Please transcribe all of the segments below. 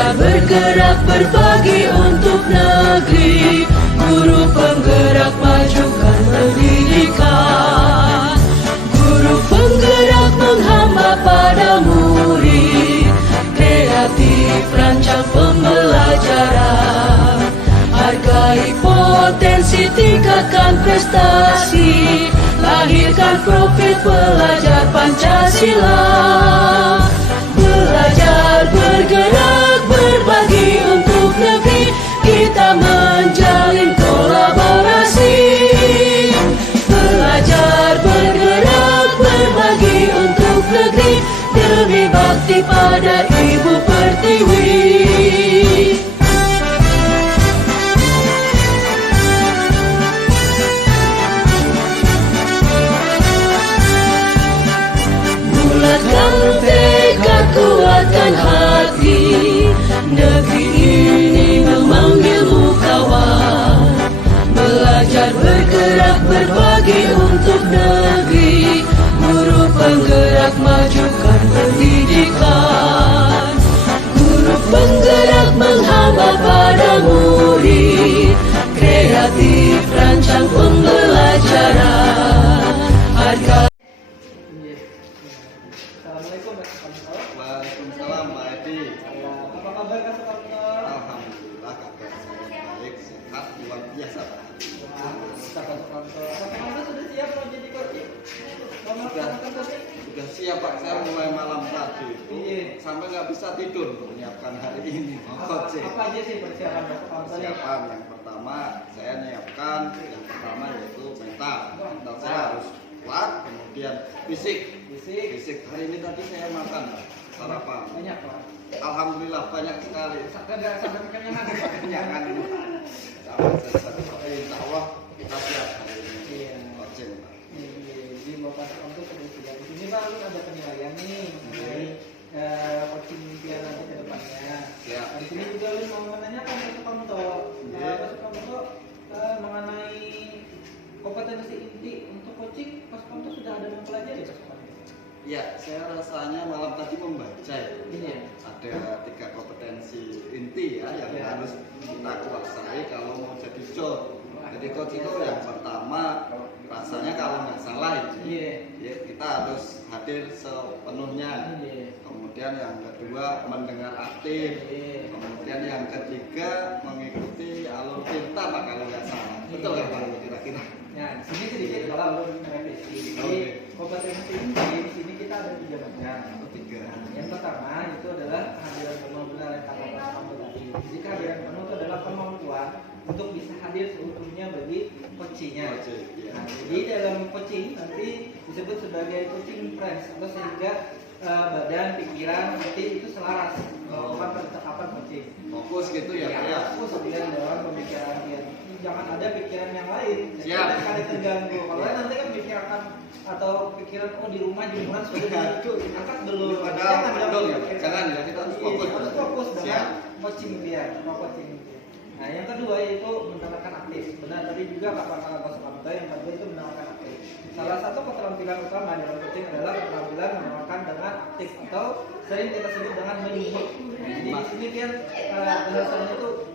Belajar bergerak berbagi untuk negeri, guru penggerak majukan pendidikan. Guru penggerak menghamba pada murid, kreatif rancang pembelajaran. Hargai potensi, tingkatkan prestasi, lahirkan profil pelajar Pancasila. Belajar bergerak berbagi untuk negeri, kita menjalin kolaborasi. Belajar bergerak berbagi untuk negeri, demi bakti pada Ibu Pertiwi. Bulatkan tekad, kuatkan hati, negeri ini memanggilmu kawan. Belajar bergerak berbagi untuk negeri, guru penggerak majukan pendidikan. Guru penggerak menghamba pada murid, kreatif rancang pembelajaran. Harga. Assalamualaikum Pak. Waalaikumsalam Pak Edi. Apa kabar Kak Sukamto? Alhamdulillah kabar saya baik, sehat, luar biasa Pak. Wah, Kak Sukamto. Kak Sukamto sudah siap mau jadi coaching? Mau melaksanakan coaching? Sudah siap Pak, saya mulai malam tadi itu Iya. sampai nggak bisa tidur menyiapkan hari ini mau coaching. Apa aja sih persiapan Kak Sukamto? Persiapan yang pertama saya menyiapkan yang pertama yaitu mental. Mental saya harus kuat, kemudian fisik. Fisik hari ini tadi saya makan Pak, sarapan. Banyak Pak. Alhamdulillah banyak sekali. Sampai kekenyangan ya Pak? Jangan sampai insya Allah kita siap hari ini. Iya. Coaching Pak. Di Bapak Sukamto sudah siap. Di sini Pak ada penilaian nih mengenai coaching impian nanti ke depannya. Siap. Di sini juga lu mau menanyakan ke Sukamto. Pak Sukamto mengenai kompetensi inti untuk coaching, Pak Sukamto sudah ada mempelajari Pak Sukamto? Ya, saya rasanya malam tadi membaca itu. Iya. Ada 3 kompetensi inti ya yang harus kita kuasai kalau mau jadi coach. Jadi coach itu yang pertama rasanya kalau nggak salah ini, ya, kita harus hadir sepenuhnya. Kemudian yang kedua mendengar aktif. Kemudian yang ketiga mengikuti alur cerita Pak kalau nggak salah. Betul nggak Pak kira-kira? Nah, di sini sedikit kalau belum merevisi. Jadi kompetensi inti di sini kita ada 3 macam. Nah, yang pertama itu adalah kehadiran penuh, benar yang kata Pak Sukamto tadi. Jadi kehadiran penuh itu adalah kemampuan untuk bisa hadir seutuhnya bagi coachingnya. Nah, jadi dalam coaching nanti disebut sebagai coaching friends atau sehingga badan, pikiran, hati itu selaras melakukan percakapan coaching. Fokus gitu ya Pak ya. Fokus dalam pemikiran dia. Jangan ada pikiran yang lain. Siap. Sekali terganggu. Kalau nanti kan pikiran atau pikiran di rumah jemuran sudah lucu, angkat dulu. Padahal belum ya Pak. Jangan ya, kita harus fokus. Harus fokus dengan Siap. coaching dia, coaching dia. Nah, yang kedua yaitu menerapkan aktif. Benar tadi juga Pak Sukamto yang kedua itu menerapkan aktif. Salah satu keterampilan utama dalam coaching adalah keterampilan menerapkan dengan aktif atau sering kita sebut dengan menyimak. Jadi di sini kan bahasanya itu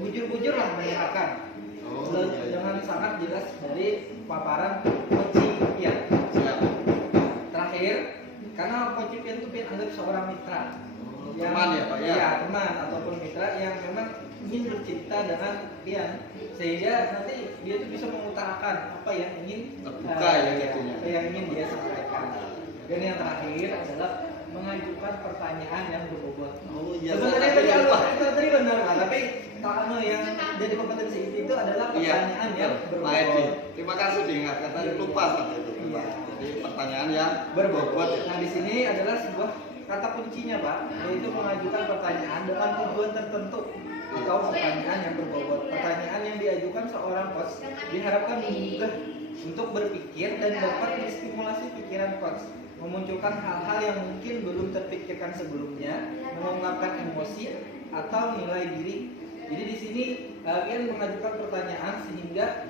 bujur-bujur lah mendengarkan. Dengan sangat jelas dari paparan coaching impian. Terakhir, karena coaching impian itu anggap seorang mitra. Teman ya Pak ya? Iya, teman ataupun mitra yang memang ingin bercipta dengan impian, sehingga nanti dia tuh bisa mengutarakan apa yang ingin terbuka ya jadinya. yang ingin dia sampaikan. Dan yang terakhir adalah mengajukan pertanyaan yang berbobot. Oh iya. Sebenarnya tadi benar Pak, tapi kalau yang jadi kompetensi itu adalah pertanyaan yang Pak Edi, berbobot. terima kasih diingatkan tadi lupa sampai itu Pak. Jadi pertanyaan yang Berbobot. Nah di sini adalah sebuah kata kuncinya Pak, yaitu mengajukan pertanyaan dengan tujuan tertentu atau pertanyaan yang berbobot. Pertanyaan yang diajukan seorang coach diharapkan menggugah untuk berpikir dan dapat menstimulasi pikiran coach, memunculkan hal-hal yang mungkin belum terpikirkan sebelumnya, mengungkapkan emosi atau nilai diri. Jadi di sini Pian mengajukan pertanyaan sehingga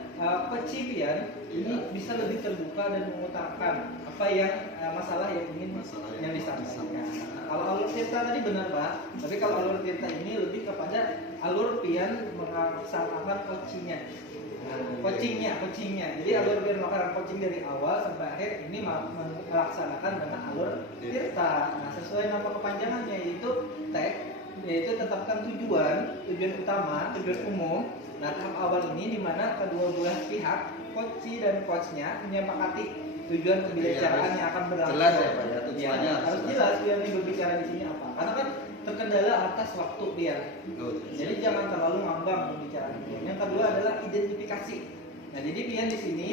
Pian ini bisa lebih terbuka dan mengutarakan apa yang masalah yang ingin yang disampaikan. Kalau alur tirta tadi benar Pak, tapi kalau alur tirta ini lebih kepada alur pian melaksanakan coachingnya. Jadi alur pian melaksanakan coaching dari awal sampai akhir ini melaksanakan dengan alur tirta. Nah, sesuai nama kepanjangannya yaitu TEK, yaitu tetapkan tujuan utama, tujuan umum. Nah, tahap awal ini di mana kedua belah pihak, coach dan coachnya menyepakati tujuan pembicaraan yang akan berlangsung. Jelas ya Pak ya, tujuannya harus jelas yang berbicara di sini apa. Karena kan terkendala atas waktu dia. Jadi jangan terlalu ngambang berbicara. Yang kedua adalah identifikasi. Nah, jadi Pian di sini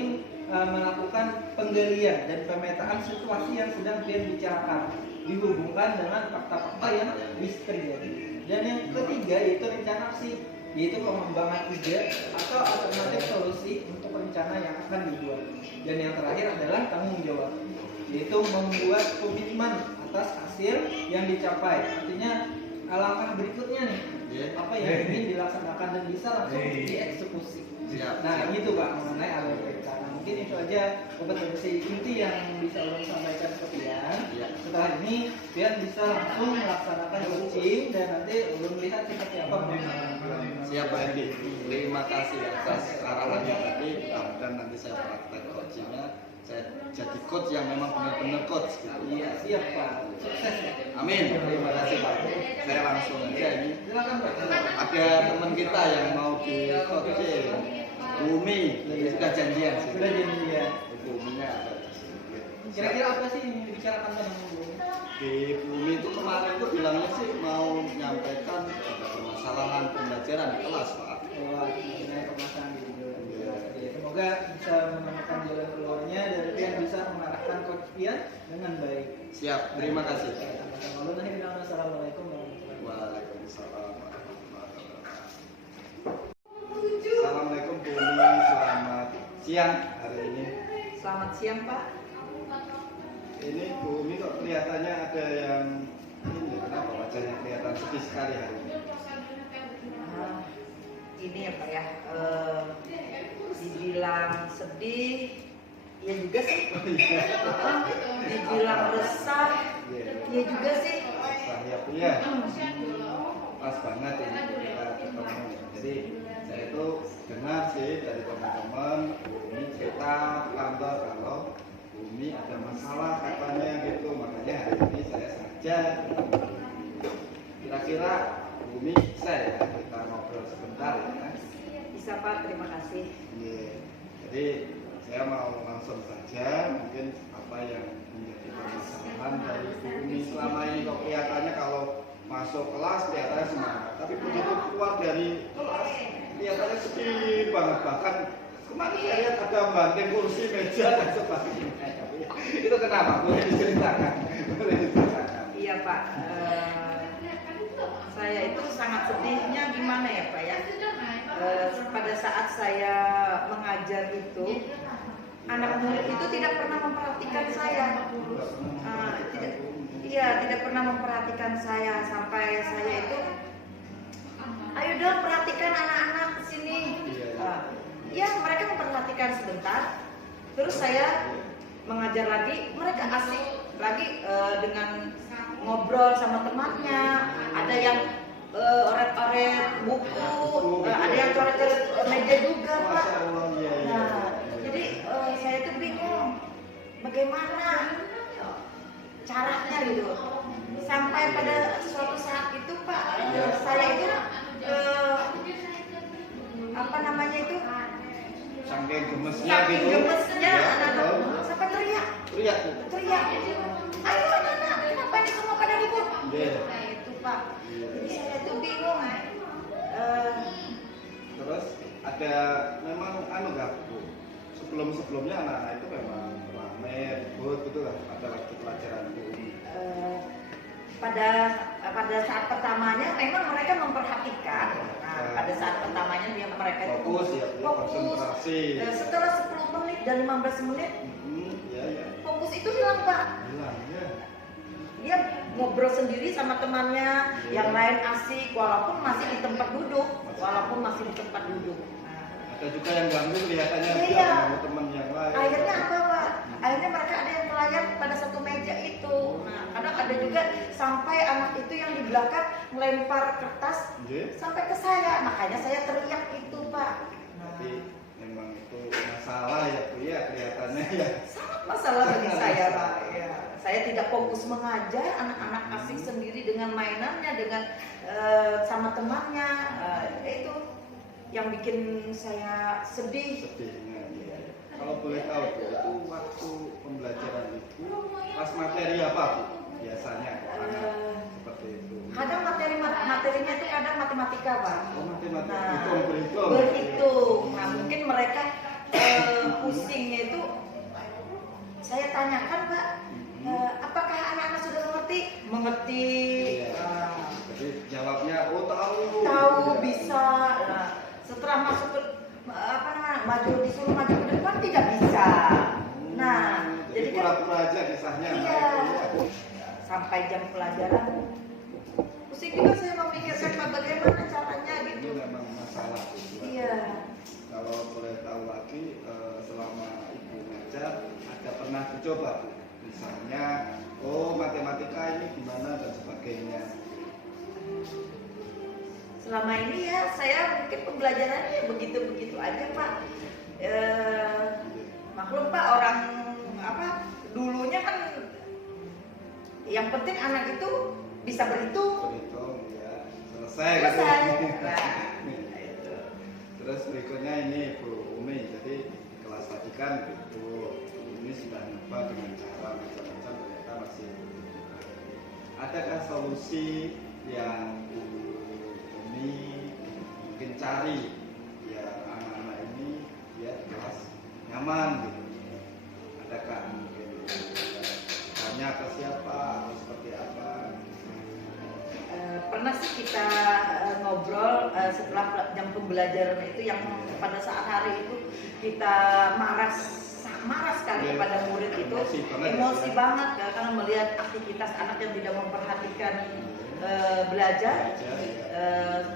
melakukan penggalian dan pemetaan situasi yang sedang Pian bicarakan dihubungkan dengan fakta-fakta yang bisa terjadi. Dan yang ketiga yaitu rencana aksi, yaitu pengembangan ide atau alternatif solusi untuk rencana yang akan dibuat. Dan yang terakhir adalah tanggung jawab, yaitu membuat komitmen atas hasil yang dicapai. Artinya langkah berikutnya nih, apa yang ingin dilaksanakan dan bisa langsung dieksekusi. Nah, gitu Pak mengenai alur cerita. Nah, mungkin itu aja kompetensi inti yang bisa ulun sampaikan ke Pian. Setelah ini Pian bisa langsung melaksanakan coaching dan nanti ulun lihat seperti apa. Siap Pak Edi. Terima kasih atas arahannya tadi. Dan nanti saya praktek coachingnya. Saya jadi coach yang memang benar-benar coach. Iya, siap Pak. Sukses ya. Amin. Terima kasih Pak. Saya langsung aja ini. Silakan Pak. Ada teman kita yang mau di coaching. Bumi, sudah janjian sih. Sudah janjian. Buminya ada. Kira-kira apa sih yang dibicarakan dengan Bumi? Di Bumi itu kemarin tuh bilangnya sih mau menyampaikan ada permasalahan pembelajaran di kelas Pak. Wah, mengenai permasalahan di kelas. Semoga bisa menemukan jalan keluarnya dan Pian bisa mengarahkan coach Pian dengan baik. Siap, terima kasih. Sama-sama. Assalamualaikum warahmatullahi wabarakatuh. Waalaikumsalam warahmatullahi wabarakatuh. Assalamualaikum Bumi, selamat siang hari ini. Selamat siang Pak. Ini Bumi kok kelihatannya ada yang ini kenapa wajahnya kelihatan sedih sekali hari ini? Ini ya Pak ya, dibilang sedih, ya juga sih. Dibilang resah, ya juga sih. Iya. Pas banget ini kita ketemu. Jadi saya itu dengar sih dari teman-teman Bumi cerita kantor kalau Bumi ada masalah katanya gitu, makanya hari ini saya sengaja kira-kira Bumi bisa ya kita ngobrol sebentar ya. Bisa Pak, terima kasih. Iya. Jadi saya mau langsung saja mungkin apa yang menjadi permasalahan dari Bumi selama ini kok kelihatannya kalau masuk kelas kelihatannya semangat, tapi begitu keluar dari kelas kelihatannya sedih banget. Bahkan kemarin saya lihat ada banting kursi, meja dan sebagainya. Itu kenapa? Boleh diceritakan? Iya Pak, saya itu sangat sedihnya gimana ya Pak ya. Pada saat saya mengajar itu, anak murid itu tidak pernah memperhatikan saya. Tidak pernah memperhatikan saya sampai saya itu, ayo dong perhatikan anak-anak di sini. Ya mereka memperhatikan sebentar, terus saya mengajar lagi, mereka asik lagi dengan ngobrol sama temannya. Ada yang oret-oret buku, ada yang coret-coret meja juga Pak. Nah, jadi saya tuh bingung bagaimana caranya gitu. Sampai pada suatu saat itu Pak, saya itu apa namanya itu? Saking gemesnya Saking gitu. gemesnya Ya, anak-anak sampai teriak. Teriak. Ayo anak-anak, kenapa ini semua pada ribut? Iya. Nah itu Pak. Jadi saya tuh bingung. Terus ada memang nggak Bu? Sebelumnya anak-anak itu memang rame, ribut gitu lah pada waktu pelajaran Bu. Pada saat pertamanya memang mereka memperhatikan. Nah, pada saat pertamanya mereka itu Fokus ya, konsentrasi. Setelah 10 menit dan 15 menit, Ya. fokus itu hilang Pak. Hilang ya. Dia ngobrol sendiri sama temannya, yang lain asik walaupun masih di tempat duduk. Ada juga yang ganggu kelihatannya Iya. sama teman yang lain. Akhirnya apa Pak? Akhirnya mereka ada yang melayat pada satu meja itu. Nah, kadang ada juga sampai anak itu yang di belakang melempar kertas sampai ke saya, makanya saya teriak itu, Pak. Tapi memang itu masalah ya Bu ya, kelihatannya ya. Sangat masalah bagi saya, Pak. Ya. Saya tidak fokus mengajar, anak-anak asing sendiri dengan mainannya, dengan sama temannya. Itu yang bikin saya sedih. Sedihnya ya. Kalau boleh tahu Bu, itu waktu pembelajaran itu pas materi apa Bu? Biasanya kalau anak seperti itu. Kadang materinya itu kadang matematika, Pak. Oh, matematika. Nah, Berhitung. berhitung. Nah, mungkin mereka pusingnya itu saya tanyakan, Pak, apakah anak-anak sudah mengerti? Mengerti. Iya. Jadi jawabnya oh tahu. Tahu Iya. bisa. Nah, setelah masuk ke disuruh maju ke depan tidak bisa. Nah, jadi kan pura-pura aja kisahnya. iya. Sampai jam pelajaran pusing juga saya memikirkan Pak, bagaimana caranya Ini gitu. memang masalah Bu. Iya. Kalau boleh tahu lagi selama Ibu ngajar ada pernah dicoba Bu? Misalnya oh matematika ini gimana dan sebagainya. Selama ini ya saya mungkin pembelajarannya begitu-begitu aja, Pak. Maklum Pak, orang dulunya kan yang penting anak itu bisa berhitung. Berhitung ya selesai. Selesai. Gitu. Nah, itu. Terus berikutnya ini Bu Umi, jadi di kelas tadi kan itu ini sudah nyoba dengan cara macam-macam ternyata masih adakah solusi yang Bu Umi mungkin cari ya anak-anak ini ya di kelas nyaman gitu? Adakah mungkin tanya ke siapa atau seperti apa? Pernah sih kita ngobrol setelah jam pembelajaran itu yang pada saat hari itu kita marah sekali kepada murid itu, emosi banget karena melihat aktivitas anak yang tidak memperhatikan belajar.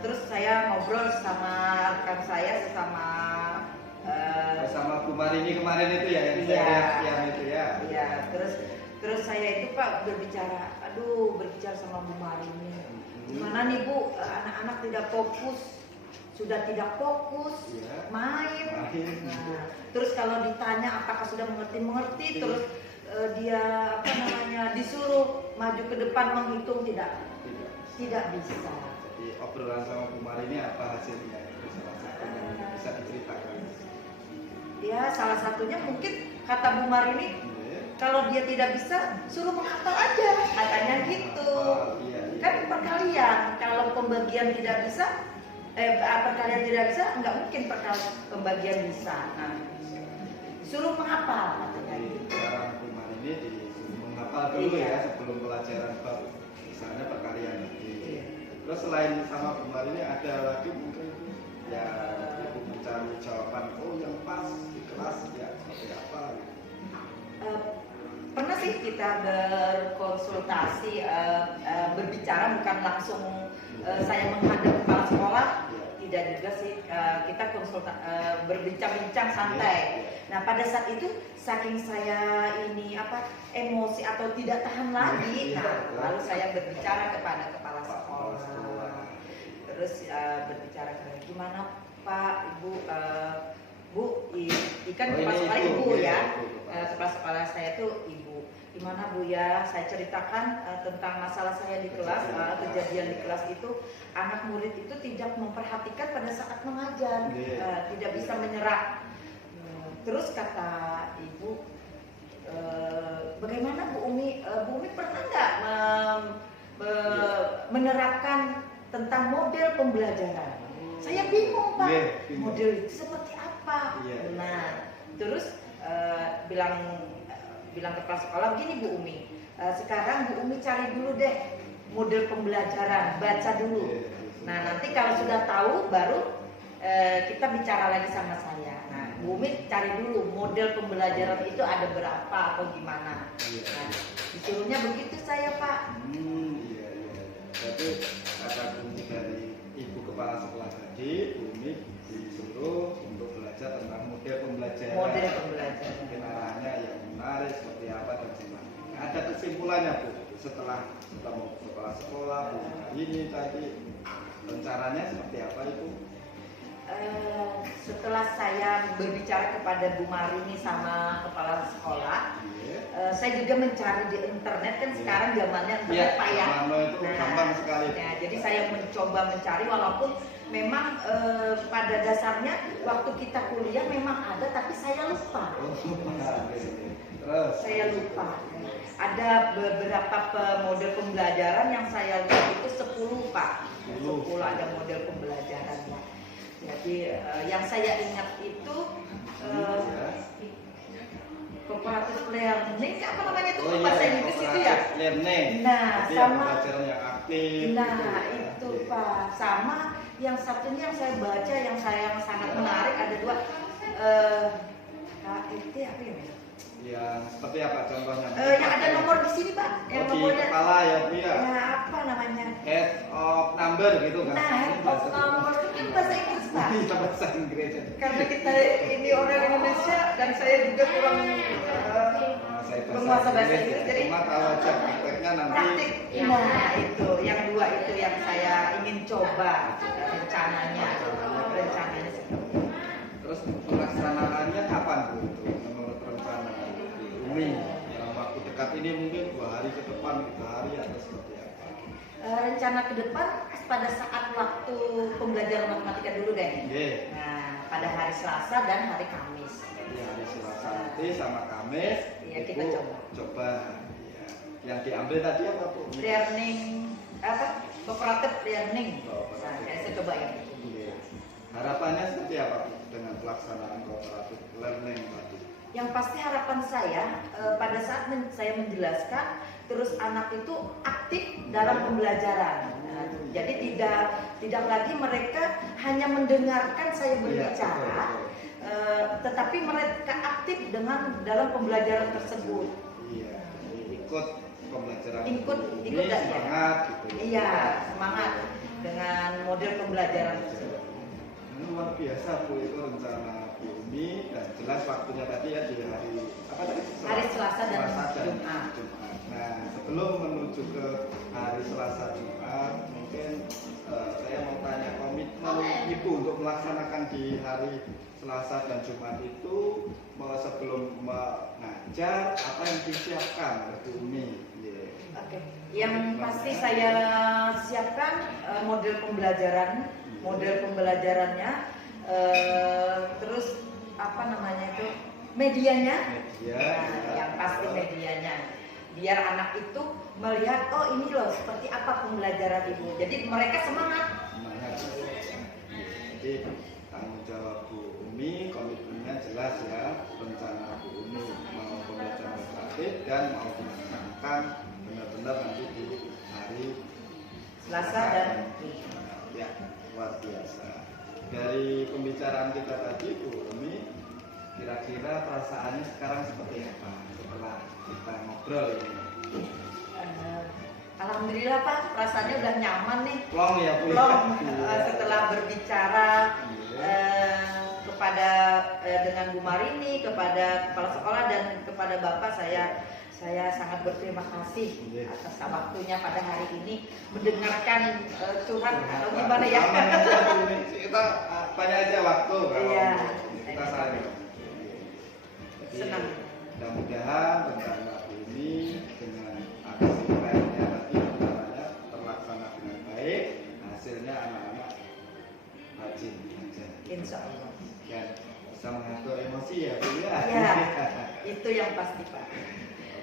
Terus saya ngobrol sama rekan saya Bersama Bu Marini kemarin itu ya yang saya lihat itu ya. Iya, terus saya itu Pak berbicara sama Bu Marini. Gimana nih Bu, anak-anak tidak fokus, sudah tidak fokus, main. Nah, terus kalau ditanya apakah sudah mengerti, terus dia disuruh maju ke depan menghitung tidak bisa. Jadi obrolan sama Bu Marini apa hasilnya? Itu salah satu yang bisa diceritakan. Ya salah satunya mungkin kata Bu Marini, kalau dia tidak bisa suruh menghafal aja, katanya gitu. Kan perkalian, kalau pembagian tidak bisa, perkalian tidak bisa, nggak mungkin pembagian bisa. Nah, suruh menghafal katanya. Sekarang Bu Marini disuruh menghafal dulu ya sebelum pelajaran bab misalnya perkalian lagi. Terus selain sama Bu Marini ada lagi mungkin ya Ibu mencari jawaban yang pas di kelas ya seperti apa gitu. Pernah sih kita berkonsultasi, berbicara bukan langsung saya menghadap kepala sekolah, tidak juga sih, kita berbincang-bincang santai. Nah pada saat itu saking saya emosi atau tidak tahan lagi, lalu saya berbicara kepada kepala sekolah. Terus berbicara gimana Pak, Ibu, Bu, ikan kepala sekolah Ibu ya, kepala sekolah saya tuh Ibu. Gimana Bu ya, saya ceritakan tentang masalah saya di kelas, kejadian di kelas itu anak murid itu tidak memperhatikan pada saat mengajar, tidak bisa menyerap. Terus kata Ibu, bagaimana Bu Umi? Bu Umi pernah nggak menerapkan tentang model pembelajaran? Saya bingung Pak, model itu seperti apa? Nah, terus bilang kepala sekolah begini Bu Umi, sekarang Bu Umi cari dulu deh model pembelajaran, baca dulu. Nah nanti kalau sudah tahu baru kita bicara lagi sama saya. Nah Bu Umi cari dulu model pembelajaran itu ada berapa atau gimana. Nah disuruhnya begitu saya Pak. Jadi kata kunci dari Ibu kepala sekolah tadi, Bu Umi disuruh untuk belajar tentang model pembelajaran. Model pembelajaran. Mungkin arahnya yang menarik seperti apa dan kesimpulannya Bu, setelah kita mau kepala sekolah Bu, ini tadi rencananya seperti apa Ibu? Setelah saya berbicara kepada Bu Marini sama kepala sekolah, saya juga mencari di internet, kan sekarang zamannya internet Pak ya. Itu gampang sekali. Nah, jadi saya mencoba mencari, walaupun memang pada dasarnya waktu kita kuliah memang ada, tapi saya lupa. Terus Saya lupa. Ada beberapa model pembelajaran yang saya lihat itu 10 Pak. 10 ada model pembelajarannya. Jadi yang saya ingat itu cooperative learning, apa namanya itu bahasa Inggris itu ya? Learning. Nah, jadi sama pembelajaran yang aktif. nah gitu, itu ya. Pak. Sama yang satunya yang saya baca yang sangat menarik ada 2 KIT apa ya? Yang seperti apa contohnya? Yang ada nomor di sini Pak. Yang di nomornya. kepala ya Bu ya. Ya apa namanya? Head of number gitu kan? Nah, head of number itu bahasa Inggris Pak. Iya bahasa Inggris. Karena kita ini orang Indonesia dan saya juga kurang menguasai bahasa Inggris, jadi cuma kalau aja prakteknya nanti. praktik. Nah itu yang 2 itu yang saya ingin coba rencananya seperti itu. Terus pelaksanaannya kapan Bu? Itu menurut rencana Umi dalam waktu dekat ini mungkin 2 hari ke depan, 3 hari atau seperti apa? Rencana ke depan pada saat waktu pembelajaran matematika dulu deh. Yeah. Nah pada hari Selasa dan hari Kamis. Di hari Selasa nanti sama Kamis. Iya, kita Ibu coba. Ya. Yang diambil tadi apa Bu? Learning apa? Cooperative learning. Cooperative. Nah, saya coba yang itu. Iya. Harapannya seperti apa Bu dengan pelaksanaan cooperative learning tadi? Yang pasti harapan saya pada saat saya menjelaskan, terus anak itu aktif dalam pembelajaran. Nah, jadi tidak lagi mereka hanya mendengarkan saya berbicara, tetapi mereka aktif dalam pembelajaran tersebut. Iya, ikut pembelajaran. Ikut ini dan semangat gitu. Iya, semangat dengan model pembelajaran tersebut. Ini luar biasa Bu, itu rencana Bu Umi dan jelas waktunya tadi ya di hari apa tadi? Hari Selasa dan Jumat. Nah, sebelum menuju ke hari Selasa Jumat, mungkin saya mau tanya komitmen Ibu untuk melaksanakan di hari Selasa dan Jumat itu sebelum mengajar apa yang disiapkan oleh Bu Umi? Yeah. Oke. Yang pasti saya siapkan model pembelajarannya, terus apa namanya itu medianya. Nah, yang pasti medianya. Biar anak itu melihat, oh ini loh seperti apa pembelajaran ibu. Jadi mereka semangat. Jadi tanggung jawab Bu Umi, komitmennya jelas ya, rencana Bu Umi mau pembelajaran kreatif dan mau dilaksanakan benar-benar nanti di hari Selasa dan ya, luar biasa. Dari pembicaraan kita tadi Bu Umi, kira-kira perasaannya sekarang seperti apa setelah kita ngobrol ini? Alhamdulillah Pak, rasanya udah nyaman nih. Plong ya Bu. Setelah berbicara kepada dengan Bu Marini, kepada kepala sekolah dan kepada Bapak, saya sangat berterima kasih atas waktunya pada hari ini mendengarkan curhat atau gimana ya. Kita banyak aja waktu kalau Iya. kita saling. Senang. Mudah-mudahan rencana ini dengan aksi lainnya tadi rencananya terlaksana dengan baik, hasilnya anak-anak rajin belajar. Insya Allah. Dan bisa mengatur emosi ya Bu ya. Ya, itu yang pasti Pak.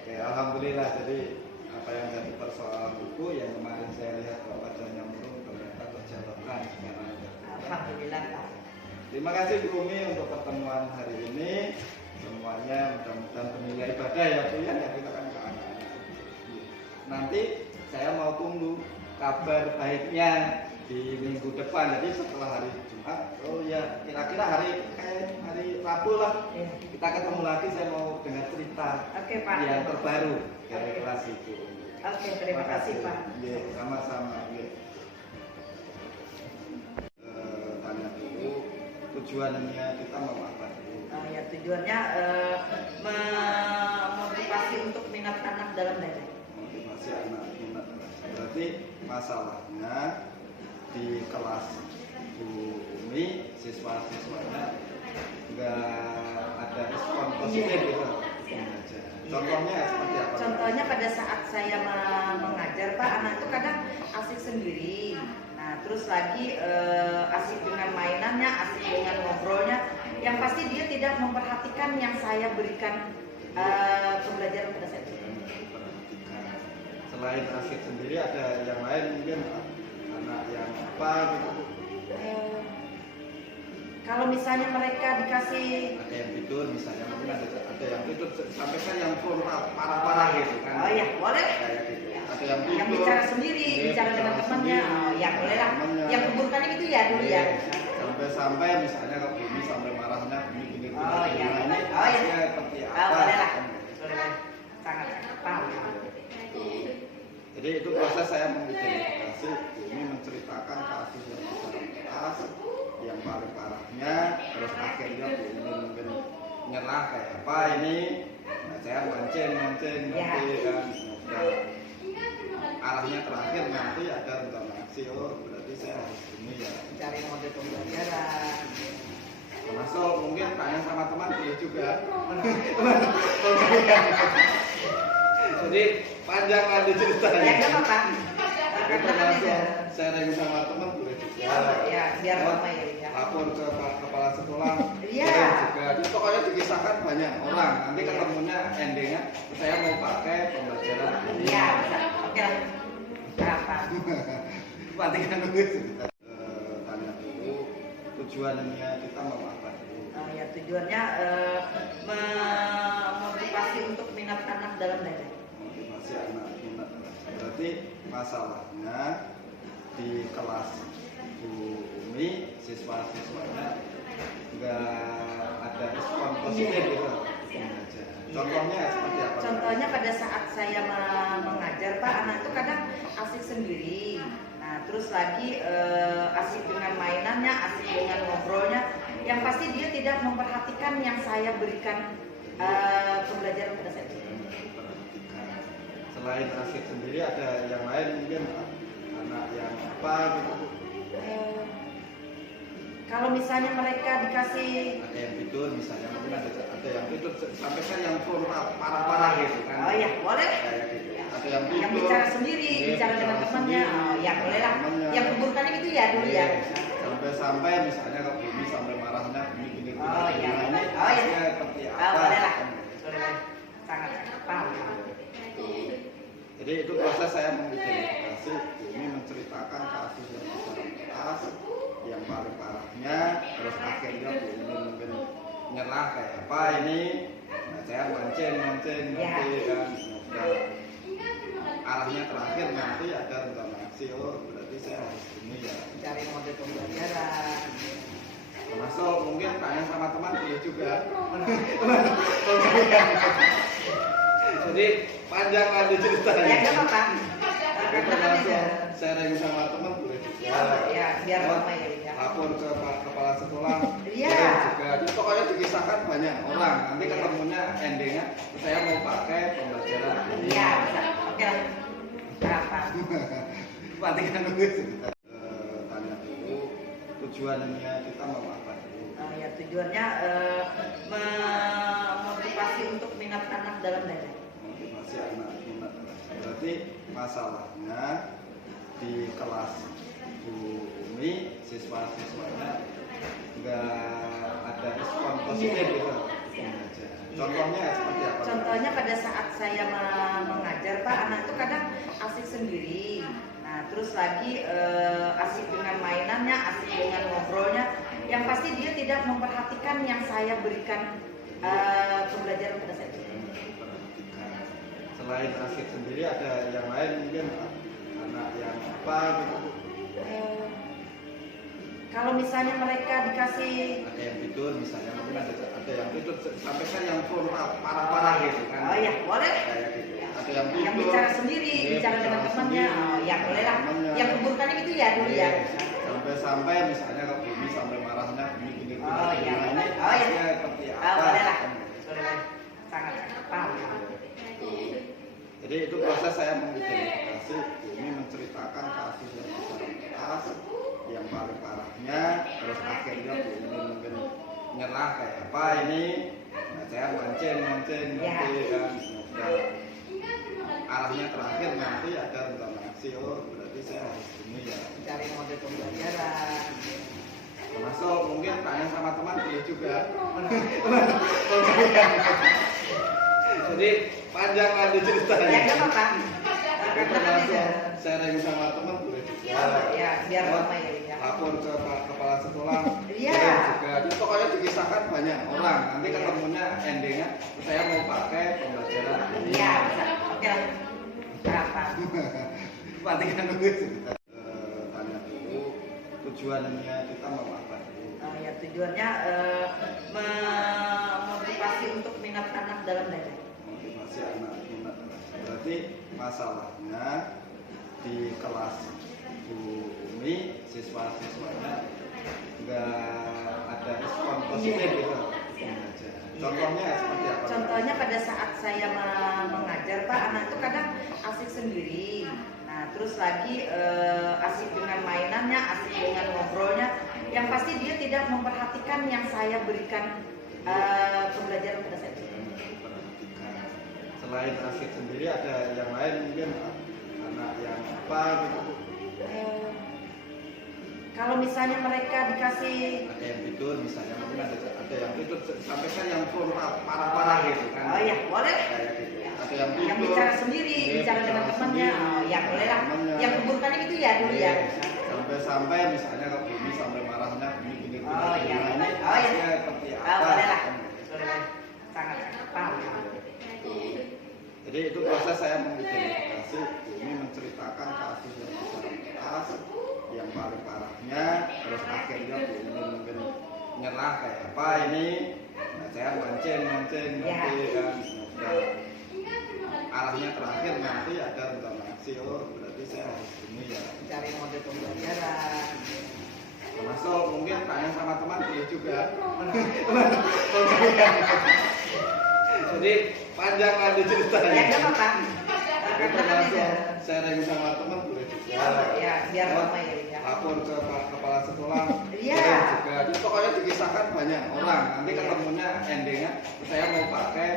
Oke, alhamdulillah. Jadi apa yang jadi persoalan Ibu yang kemarin saya lihat kalau wajahnya murung ternyata terjawabkan sekarang. Alhamdulillah Pak. Terima kasih Bu Umi untuk pertemuan hari ini. Semuanya mudah-mudahan bernilai ibadah ya Bu ya. Kita kan ke anak-anak. Nanti saya mau tunggu kabar baiknya di minggu depan. Jadi setelah hari Jumat, oh ya kira-kira hari Rabu lah. Kita ketemu lagi, saya mau dengar cerita yang terbaru dari kelas itu. Oke, terima kasih Pak. Iya, sama-sama. Tanya dulu tujuannya kita mau apa dulu? Ya tujuannya memotivasi untuk minat anak dalam belajar. motivasi anak berarti masalahnya di kelas Bu Umi siswa-siswanya nggak ada respon positif gitu. Contohnya seperti apa? Contohnya pada saat saya mengajar Pak, anak itu kadang asik sendiri. Nah, terus lagi asik dengan mainannya, asik dengan ngobrolnya. Yang pasti dia tidak memperhatikan yang saya berikan pembelajaran pada saat itu. Selain asik sendiri ada yang lain mungkin anak yang apa gitu? Kalau misalnya mereka dikasih Ada yang tidur misalnya, mungkin ada yang tidur sampai kan yang full parah-parah gitu kan? oh ya boleh. Kayak gitu. Ada yang tidur. Yang bicara sendiri, Iya, bicara dengan temannya, sendiri, oh ya boleh lah. temannya. Yang kuburkannya gitu ya dulu ya. Sampai-sampai misalnya ke Bumi sampai marahnya Bumi gini. Oh iya, Nah, ini oh iya. kasusnya seperti apa? Oh boleh lah, boleh. Sangat paham. Jadi itu proses saya mengidentifikasi Bumi menceritakan kasus yang besar yang paling parahnya, terus akhirnya Bumi mungkin nyerah kayak apa ini. Nah, saya mancing nanti kan udah arahnya terakhir nanti ada rencana aksi. Oh berarti saya harus ini ya. Cari model pembelajaran. Termasuk mungkin tanya sama teman boleh juga. Jadi panjang lagi ceritanya. Ya nggak apa-apa. Tapi termasuk sharing sama teman boleh juga. Ya biar lama ya. Lapor ke kepala sekolah. Iya. Boleh juga. Jadi pokoknya dikisahkan banyak orang. Nanti ketemunya endingnya saya mau pakai pembelajaran. Iya bisa. Oke lah. Apa? Matikan dulu. Tanya dulu tujuannya kita mau apa dulu. Oh ya tujuannya memotivasi untuk minat anak dalam belajar. Motivasi anak berarti masalahnya di kelas Bu Umi siswa-siswanya nggak ada respon positif gitu. Contohnya seperti apa? Contohnya pada saat saya mengajar Pak, anak itu kadang asik sendiri. Nah, terus lagi asik dengan mainannya, asik dengan ngobrolnya. Yang pasti dia tidak memperhatikan yang saya berikan pembelajaran pada saat itu. Selain asik sendiri ada yang lain mungkin anak yang apa gitu? Kalau misalnya mereka dikasih Ada yang tidur misalnya, mungkin ada yang tidur sampai kan yang full parah-parah gitu kan? oh ya boleh. Kayak gitu. Ada yang tidur. Yang bicara sendiri, Iya, bicara dengan temannya, sendiri, oh ya boleh lah. temannya. Yang kuburkannya gitu ya dulu ya. Sampai-sampai misalnya ke Bumi sampai marahnya Bumi gini. Oh iya. Nah, ini Oh iya. kasusnya seperti apa? Oh boleh lah. Boleh. Sangat paham. Jadi itu proses saya mengidentifikasi Bumi menceritakan kasus yang besar yang paling parahnya, terus akhirnya Bumi mungkin nyerah kayak apa ini. Nah, saya mancing nanti kan udah arahnya terakhir nanti ada rencana aksi. Oh berarti saya harus ini ya. Cari model pembelajaran. Termasuk mungkin tanya sama teman boleh juga. Jadi panjang lagi ceritanya. Ya nggak apa-apa. Tapi termasuk sharing sama teman boleh juga. Ya biar lama ya. Lapor ke kepala sekolah. Iya. Boleh juga. Jadi pokoknya dikisahkan banyak orang. Nanti ketemunya endingnya saya mau pakai pembelajaran. Iya bisa. Oke lah. Apa? Matikan dulu. Tanya dulu tujuannya kita mau apa dulu. Oh ya tujuannya memotivasi untuk minat anak dalam belajar. Motivasi anak berarti masalahnya di kelas Bu Umi siswa-siswanya nggak ada respon positif gitu. Contohnya seperti apa? Contohnya pada saat saya mengajar Pak, anak itu kadang asik sendiri. Nah, terus lagi asik dengan mainannya, asik dengan ngobrolnya. Yang pasti dia tidak memperhatikan yang saya berikan pembelajaran pada saat itu. Selain asik sendiri ada yang lain mungkin anak yang apa gitu? Kalau misalnya mereka dikasih Ada yang tidur misalnya, mungkin ada yang tidur sampai kan yang full parah-parah gitu kan? oh ya boleh. Kayak gitu. Ada yang tidur. Yang bicara sendiri, Iya, bicara dengan temannya, sendiri, oh ya boleh lah. temannya. Yang kuburkannya gitu ya dulu ya. Sampai-sampai misalnya ke Bumi sampai marahnya Bumi gini. Oh iya. Nah, ini Oh iya. kasusnya seperti apa? Oh boleh lah. Boleh. Sangat paham. Jadi itu proses saya mengidentifikasi, ini menceritakan kasus yang besar yang paling parahnya, terus akhirnya ini mungkin nyerah kayak apa ini, nah, saya mancing nanti kan, nah, arahnya terakhir nanti ada rencana aksi, oh berarti saya harus ini ya. Cari model pembelajaran. Termasuk mungkin tanya sama teman boleh juga. Jadi panjang nanti ceritanya. Ya nggak apa-apa. Itu langsung sharing sama teman boleh juga. Ya biar ramai ya. Lapor ke Pak Kepala Sekolah. Iya. Boleh juga. Pokoknya dikisahkan banyak orang. Nanti ketemunya endingnya saya mau pakai pembelajaran. Iya bisa. Oke lah. Berapa? Matikan dulu. Tanya dulu tujuannya kita mau apa dulu. Ya tujuannya memotivasi untuk minat anak dalam belajar. Motivasi anak minat belajar. Berarti masalahnya di kelas Bu Umi siswa-siswanya nggak ada respon positif gitu belajar. Contohnya seperti apa? Contohnya pada saat saya mengajar Pak, anak itu kadang asik sendiri. Nah terus lagi asik dengan mainannya, asik dengan ngobrolnya. Yang pasti dia tidak memperhatikan yang saya berikan pembelajaran pada saat itu. Perhatikan. Selain asik sendiri ada yang lain mungkin anak yang apa gitu. Kalau misalnya mereka dikasih Ada yang tidur misalnya, mungkin ada yang tidur sampai kan yang full parah-parah gitu kan. oh ya boleh. Kayak gitu. Ada yang tidur. Yang bicara sendiri, Iya, bicara dengan temannya, sendiri, oh ya boleh lah. temannya. Yang keburukannya gitu ya dulu ya. Sampai-sampai misalnya ke Bumi sampai marahnya gini. Oh iya. Nah, ini Oh iya. kasusnya seperti apa? Boleh lah. Boleh. Sangat paham. Jadi itu proses saya mengidentifikasi, ini menceritakan kasus yang besar yang paling parahnya, terus akhirnya ini mungkin nyerah kayak apa ini, nah, saya mancing nanti kan, nah, arahnya terakhir nanti ada rencana aksi, oh berarti saya harus ini ya. Cari model pembelajaran. Termasuk mungkin tanya sama teman boleh juga. Jadi panjang nanti ceritanya. Ya nggak apa-apa. Itu langsung sharing sama teman boleh juga. Ya biar ramai ya. Lapor ke Pak Kepala Sekolah. Iya. Boleh juga. Pokoknya dikisahkan banyak orang. Nanti ketemunya endingnya saya mau pakai.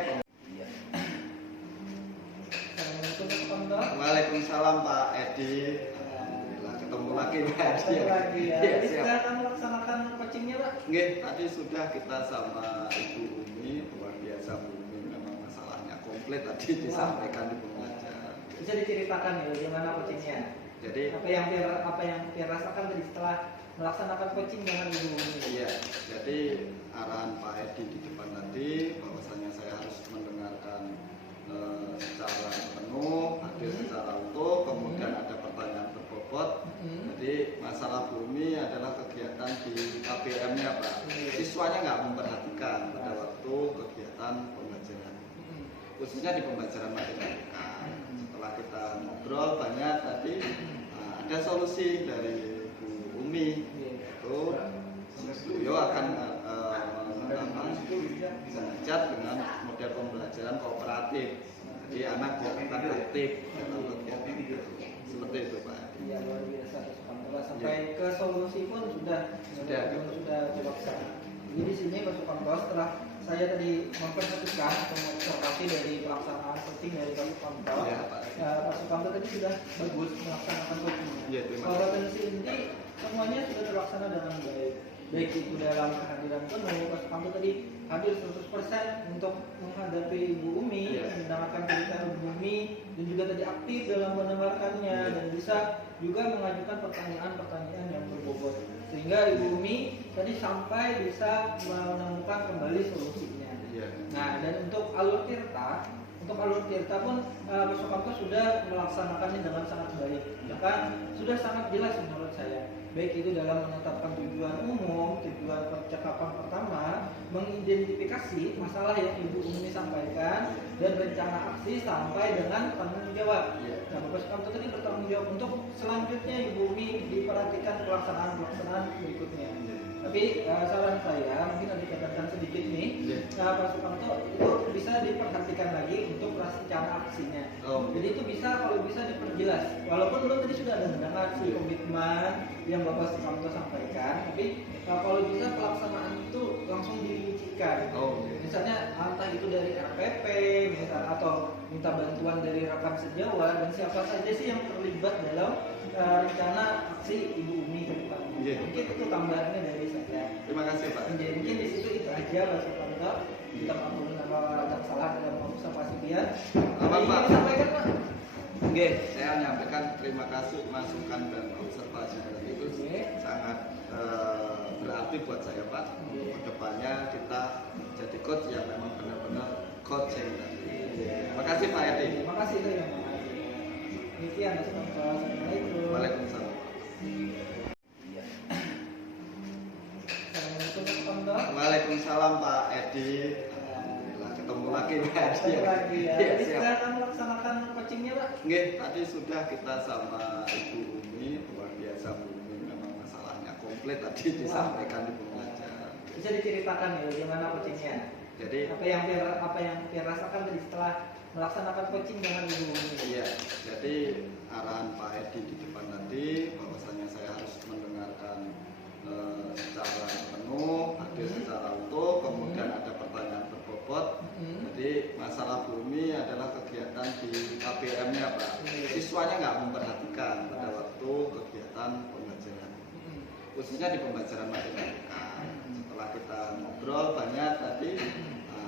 Waalaikumsalam Pak Edi. Alhamdulillah ketemu lagi Pak Edi. Ketemu lagi ya. Iya, Jadi siap. sudah akan melaksanakan coachingnya Pak? Nggih, tadi sudah kita sama Ibu Umi, luar biasa Bu Umi, memang masalahnya komplit tadi disampaikan di pembelajaran. Bisa diceritakan ya bagaimana coachingnya? Jadi Apa yang Fir rasakan tadi setelah melaksanakan coaching dengan Ibu Umi? iya, jadi arahan Pak Edi di depan tadi bahwasanya saya harus mendengarkan secara penuh, hadir secara utuh, kemudian ada pertanyaan berbobot. Jadi masalah bumi adalah kegiatan di KBM-nya Pak. Siswanya nggak memperhatikan pada waktu kegiatan pembelajaran, khususnya di pembelajaran matematika. Setelah kita ngobrol banyak tadi, ada solusi dari Bu Umi, yaitu beliau akan belajar dengan model pembelajaran kooperatif. Jadi anak dilakukan aktif dalam kegiatan itu. Seperti itu Pak. Iya luar biasa. Sampai ke solusi pun sudah dilaksanakan. Jadi di sini Pak Sukamto setelah saya tadi memperhatikan atau mengobservasi dari pelaksanaan coaching dari Pak Sukamto, Ya, Pak. Pak Sukamto tadi sudah bagus melaksanakan coachingnya. Ya, terima kasih. Kalau potensi inti semuanya sudah terlaksana dengan baik. Baik itu dalam kehadiran penuh, Pak Sukamto tadi hadir 100% untuk menghadapi Ibu Umi, Ya. mendengarkan cerita Ibu Umi, dan juga tadi aktif dalam mendengarkannya, Ya. dan bisa juga mengajukan pertanyaan-pertanyaan yang berbobot. Sehingga Ibu Umi tadi sampai bisa menemukan kembali solusinya. Iya. Nah, dan untuk alur tirta pun Pak Sukamto sudah melaksanakannya dengan sangat baik. Bahkan sudah sangat jelas menurut saya. Baik itu dalam menetapkan tujuan umum, tujuan percakapan pertama, mengidentifikasi masalah yang Ibu Umi sampaikan, dan rencana aksi sampai dengan tanggung jawab. Nah, Bapak Sukamto tadi bertanggung jawab untuk selanjutnya Ibu Umi diperhatikan pelaksanaan berikutnya. Tapi saran saya mungkin ada catatan sedikit nih. Pak Sukamto itu bisa diperhatikan lagi untuk rencana aksinya. Jadi itu bisa kalau bisa diperjelas. Walaupun belum tadi sudah ada mendengar si komitmen yang Bapak Sukamto sampaikan, tapi kalau bisa pelaksanaan itu langsung dirincikan. Misalnya entah itu dari RPP, misal atau minta bantuan dari rekan sejawat dan siapa saja sih yang terlibat dalam rencana aksi Ibu Umi ke depan. Mungkin itu tambahannya dari saya. Terima kasih Pak. Jadi mungkin di situ itu aja Pak Sukamto. Kita maklum apa ada salah dalam observasi dia. Apa Pak? Sampaikan Pak. Oke, saya menyampaikan terima kasih masukan dan observasi tadi itu sangat berarti buat saya Pak. Kedepannya kita jadi coach yang memang benar-benar coaching tadi. Terima kasih Pak Edi. Terima kasih tuh yang demikian Pak Sukamto. Assalamualaikum. Waalaikumsalam. Assalamualaikum Pak Sukamto. Waalaikumsalam Pak Edi. Alhamdulillah ketemu lagi Pak Edi. Ketemu lagi ya. Iya, Jadi siap. sudah akan melaksanakan coachingnya Pak. Nggih, tadi sudah kita sama Ibu Umi, luar biasa Bu Umi, memang masalahnya komplit tadi disampaikan di pembelajaran. Bisa diceritakan ya bagaimana coachingnya. Jadi Apa yang Pier rasakan tadi setelah melaksanakan coaching dengan Ibu Umi. iya, jadi arahan Pak Edi di depan tadi bahwasanya saya harus mendengarkan secara penuh, hadir secara utuh, kemudian ada pertanyaan berbobot. Jadi masalah bumi adalah kegiatan di KPM-nya Pak. Siswanya nggak memperhatikan pada waktu kegiatan pembelajaran, khususnya di pembelajaran matematika. Setelah kita ngobrol banyak tadi,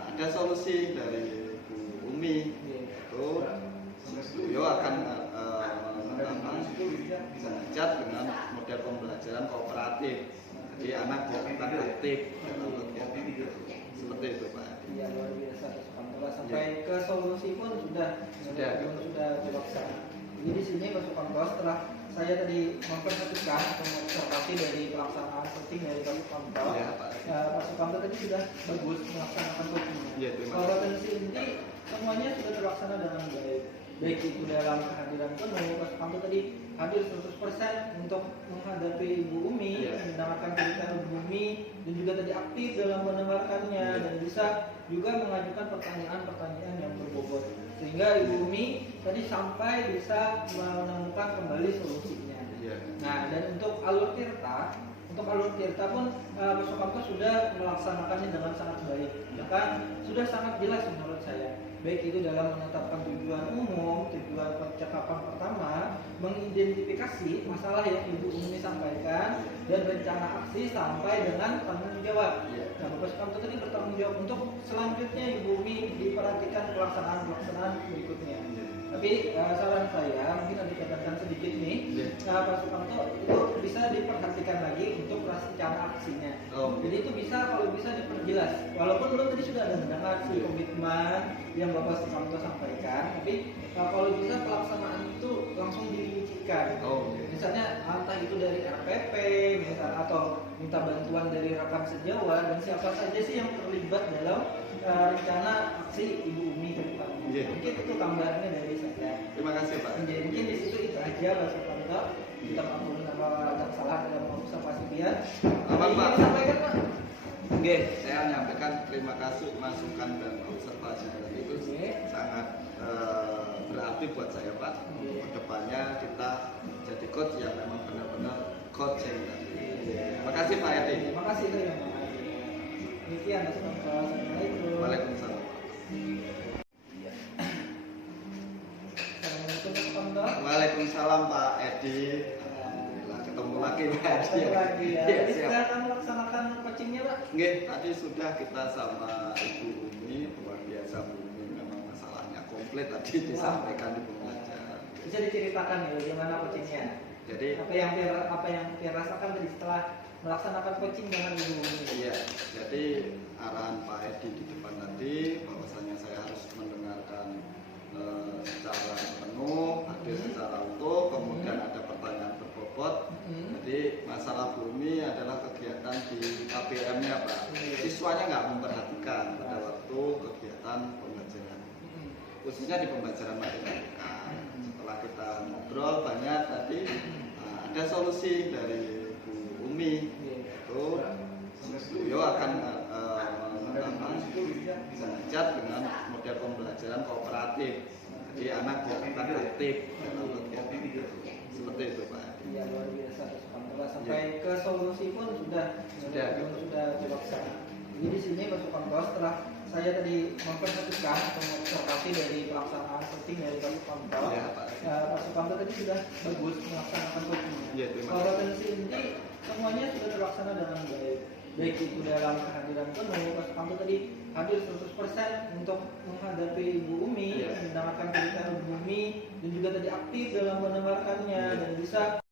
ada solusi dari Bu Umi. Itu beliau akan belajar dengan model pembelajaran kooperatif. Jadi anak bukan aktif dalam kegiatan itu. Seperti itu Pak. Iya luar biasa Pak Sukamto. Sampai ke solusi pun sudah dilaksanakan. Jadi di sini Pak Sukamto setelah saya tadi memperhatikan atau mengobservasi dari pelaksanaan coaching dari Pak Sukamto, Pak Sukamto tadi sudah bagus melaksanakan coachingnya. Iya, terima Kalau kasih. potensi inti semuanya sudah terlaksana dengan baik. Baik itu dalam kehadiran penuh, Pak Sukamto tadi hadir 100% untuk menghadapi Ibu Umi, mendengarkan cerita Ibu Umi, dan juga tadi aktif dalam mendengarkannya dan bisa juga mengajukan pertanyaan-pertanyaan yang berbobot. Sehingga Ibu Umi tadi sampai bisa menemukan kembali solusinya. Nah, dan untuk alur tirta pun Pak Sukamto sudah melaksanakannya dengan sangat baik. Bahkan sudah sangat jelas menurut saya. Baik itu dalam menetapkan tujuan umum, tujuan percakapan pertama, mengidentifikasi masalah yang Ibu Umi sampaikan, dan rencana aksi sampai dengan tanggung jawab. Nah, Bapak Sukamto tadi bertanggung jawab untuk selanjutnya Ibu Umi diperhatikan pelaksanaan berikutnya. Tapi saran saya mungkin ada catatan sedikit nih. Pak Sukamto itu bisa diperhatikan lagi untuk rencana aksinya. Jadi itu bisa kalau bisa diperjelas. Walaupun belum tadi sudah ada mendengar si komitmen yang Bapak Sukamto sampaikan, tapi kalau bisa pelaksanaan itu langsung dirincikan. Misalnya entah itu dari RPP, misal atau minta bantuan dari rekan sejawat dan siapa saja sih yang terlibat dalam rencana aksi Ibu Umi ke depan. Mungkin itu tambahannya dari saya. Terima kasih Pak. Jadi mungkin di situ itu aja Pak Sukamto. Kita maklum apa ada salah dalam observasi dia. Apa Pak? Sampaikan Pak. Oke, saya menyampaikan terima kasih masukan dan observasi tadi itu sangat berarti buat saya Pak. Kedepannya kita jadi coach yang memang benar-benar coaching tadi. Terima kasih Pak Edi. Terima kasih tuh yang demikian Pak Sukamto. Assalamualaikum. Waalaikumsalam. Assalamualaikum Pak Sukamto. Waalaikumsalam Pak Edi. Alhamdulillah ketemu lagi Pak Edi. Ketemu lagi ya. Iya, Jadi siap. sudah akan melaksanakan coachingnya Pak. Nggih, tadi sudah kita sama Ibu Umi, luar biasa Bu Umi, memang masalahnya komplit tadi disampaikan di pembelajaran. Bisa diceritakan ya bagaimana coachingnya. Jadi Apa yang Pier rasakan tadi setelah melaksanakan coaching dengan Ibu Umi. iya, jadi arahan Pak Edi di depan tadi bahwasanya saya harus mendengarkan secara penuh, hadir secara utuh, kemudian ada pertanyaan berbobot. Jadi masalah bumi adalah kegiatan di KPM-nya Pak. Siswanya nggak memperhatikan pada waktu kegiatan pembelajaran, khususnya di pembelajaran matematika. Setelah kita ngobrol banyak tadi, ada solusi dari Bu Umi. Itu sengaja dengan model pembelajaran kooperatif. Jadi anak dilakukan aktif dalam kegiatan itu. Seperti itu Pak. Iya, luar biasa Pak. Sampai ke solusi pun sudah dilaksanakan. Jadi di sini Pak Sukamto, setelah saya tadi memperhatikan atau mengobservasi dari pelaksanaan setting dari Pak Sukamto, Pak Sukamto tadi sudah bagus melaksanakan settingnya. Ya, terima kasih. Kompetensi inti semuanya sudah terlaksana dengan baik. Baik itu dalam kehadiran penuh, Pak Sukamto tadi hadir 100% untuk menghadapi Ibu Umi, mendengarkan cerita Ibu Umi, dan juga tadi aktif dalam mendengarkannya dan bisa